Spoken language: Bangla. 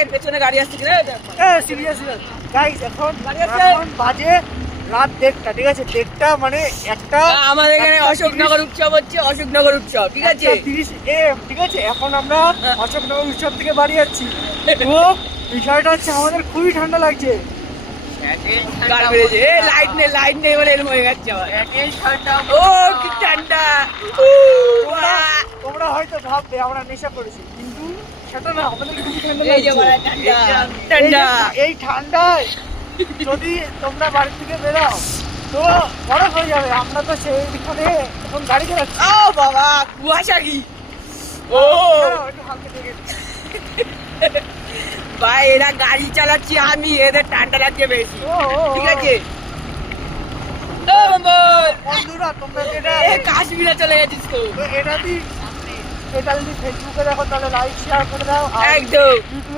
আগে পেছনে গাড়ি আসছে কিনা সিরিয়াস গাইস, এখন গাড়ি আসছে। এখন বাজে রাত 1টা, ঠিক আছে? 1টা মানে একটা আমাদের এখানে 1টা অশোকনগর উৎসব হচ্ছে, অশোকনগর উৎসব, ঠিক আছে? 30 AM, ঠিক আছে? এখন আমরা অশোকনগর উৎসব থেকে বাড়ি যাচ্ছি। তো বিষয়টা হচ্ছে আমাদের খুবই ঠান্ডা লাগছে। গাড়ি বেড়েছে, লাইট নেই বলে এরকম হয়ে যাচ্ছে আবার। ও কি ঠান্ডা! তোমরা হয়তো ভাববে আমরা নেশা করেছি, কিন্তু সেটা না, আমাদের খুবই ঠান্ডা এই যে লাগছে। বড় ঠান্ডা। এই ঠান্ডায় যদি তোমরা বাড়ি থেকে বেরো তো বরফ হয়ে যাবে। আমরা তো সেইখানে এখন গাড়ি চালাচ্ছি। ও বাবা, কুয়াশা কি! ও দাঁড়াও, একটু হালকা দেখে নিই। ভাই, এরা গাড়ি চালাচ্ছি আমি, এদের ঠান্ডা লাগছে বেশি, ও, ও, ও। ঠিক আছে? ও বাবা, বন্ধুরা, তোমরা কাশ্মীরে চলে গেছিস তো। এটা যদি ফেসবুকে দেখো তাহলে লাইক শেয়ার করে দাও, আর একদম। ইউটিউবে